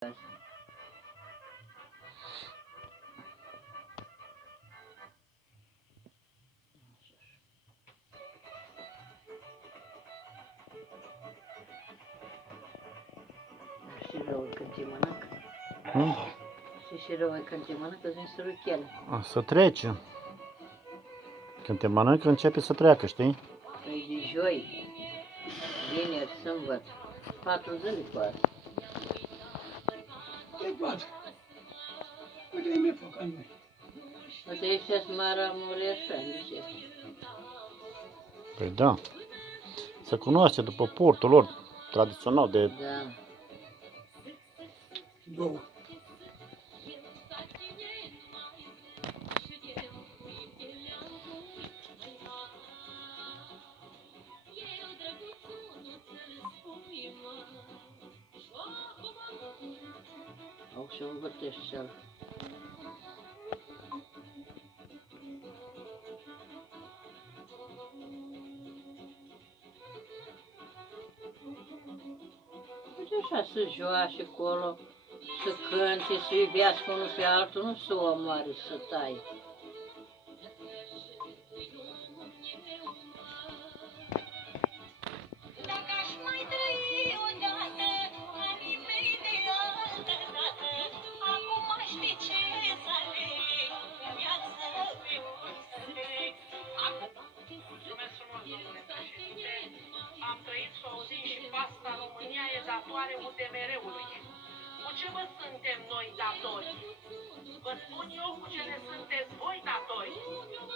Și rău când te mănâncă. Și rău când te mănâncă, îți vine săruchele. Să trece. Când te mănâncă, începe să treacă, știi? Păi de joi, vineri, sâmbătă, 4 zile poate. Ce poate? Uite, mi-e foc în mine. Uite, ăștia sunt maramuri așa, de ce? Păi da. Se cunoaște după portul lor tradițional de... Da. Două. Au și un vârteșcel. Uite așa să joace acolo, să cânte, să iubească unul pe altul, nu să o omoare, să taie. Dacă aș mai trăi odată anii mei de altă dată, acum aș ști ce să aleg în viață pe un sec. Mulțumesc frumos, domnule președinte. Am trăit să auzim și pasta România e datoare UDMR-ului. Cu ce vă suntem noi datori? Vă spun eu cu ce ne sunteți voi datori.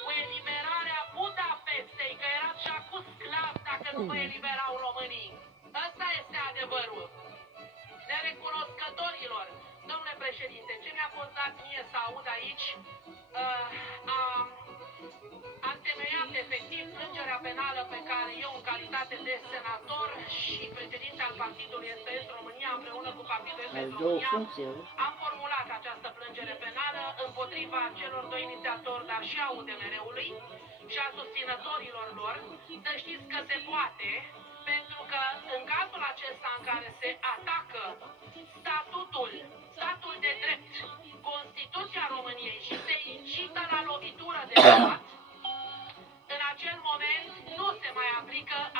Cu eliberarea Budapestei, că erați și acum sclavi dacă nu vă eliberau românii. Ăsta este adevărul. Nerecunoscătorilor, domnule președinte, ce mi-a fost dat mie să aud aici, a întemeiat efectiv plângerea penală pe care eu, în calitate de senator și președinte al Partidului SOS România, împreună cu Partidul Ai SOS două România, funcții, am formulat această plângere penală împotriva celor doi inițiatori, dar și a UDMR-ului și a susținătorilor lor. Să știți că se poate, pentru că în cazul acesta în care se atacă statul de drept, Constituția României și se incită la lovitură de stat,